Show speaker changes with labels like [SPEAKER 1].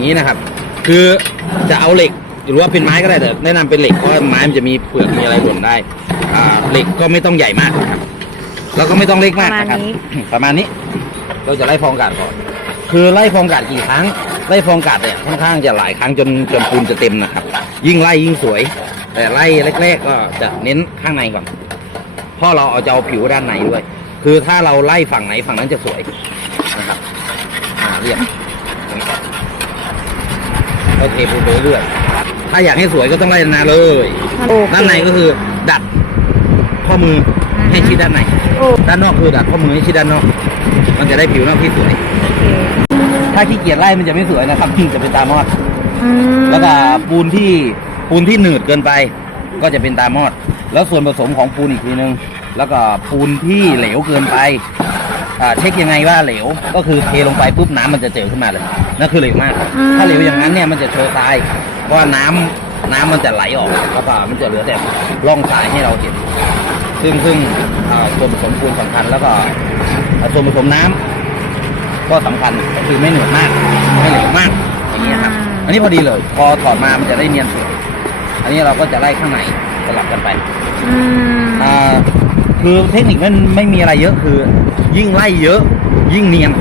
[SPEAKER 1] อย่างนี้นะครับ คือจะเอาเหล็กหรือว่าเป็นไม้ก็ได้แต่แนะนำเป็นเหล็กเพราะว่าไม้มันจะมีเปลือกมีอะไรหล่นได้อ่าเหล็กก็ไม่ต้องใหญ่มากนะครับแล้วก็ไม่ต้องเล็กมากนะครับ ประมาณนี้ เราจะไล่ฟองอากาศก่อน คือไล่ฟองอากาศกี่ครั้ง ไล่ฟองอากาศเนี่ยค่อนข้างจะหลายครั้งจนจนปูนจะเต็มนะครับ ยิ่งไล่ยิ่งสวย แต่ไล่แรก ๆ ก็จะเน้นข้างในก่อนเพราะเราเอาจะเอาผิวด้านในด้วย คือถ้าเราไล่ฝั่งไหนฝั่งนั้นจะสวยนะครับ อ่าเรียบ ก็เทปูนไปเรื่อยถ้าอยากให้สวยก็ต้องไล่นานๆเลย
[SPEAKER 2] โอเค
[SPEAKER 1] ด้านในก็คือ ดัดข้อมือให้ชิดด้านใน
[SPEAKER 2] โอ้
[SPEAKER 1] ด้านนอกคือดัดข้อมือให้ชิดด้านนอก มันจะได้ผิวนอกที่สวย
[SPEAKER 2] โอเค
[SPEAKER 1] ถ้าขี้เกียจไล่มันจะไม่สวยนะครับที่จะเป็นตามอด
[SPEAKER 2] อืม
[SPEAKER 1] แล้วก็ปูนที่ปูนที่หนืดเกินไป ก็จะเป็นตามอด แล้วส่วนผสมของปูนอีกทีนึง แล้วก็ปูนที่เหลวเกินไปอ่า เช็คยังไงว่าเหลว ก็คือเทลงไปปุ๊บน้ำมันจะเจอขึ้นมาเลยนั่นคือเหลวมาก ถ้าเหลวอย่างนั้นเนี่ยมันจะโชว์ทรายเพราะว่าน้ำน้ำมันจะไหลออกแล้วก็มันจะเหลือแต่ร่องทรายให้เราเห็นซึ่งซึ่งอ่าส่วนผสมปูนสำคัญแล้วก็อ่าส่วนผสมน้ำก็สำคัญก็คือไม่เหนืดมากไม่เหลวมากอย่างนี้ยครับอันนี้พอดีเลย พอถอดมามันจะได้เนียนสวยอันนี้เราก็จะไล่ข้างในสลับกันไป
[SPEAKER 2] อืม
[SPEAKER 1] อ่า คือเทคนิคมันไม่มีอะไรเยอะคือ ยิ่งไล่เยอะ ยิ่งเนียน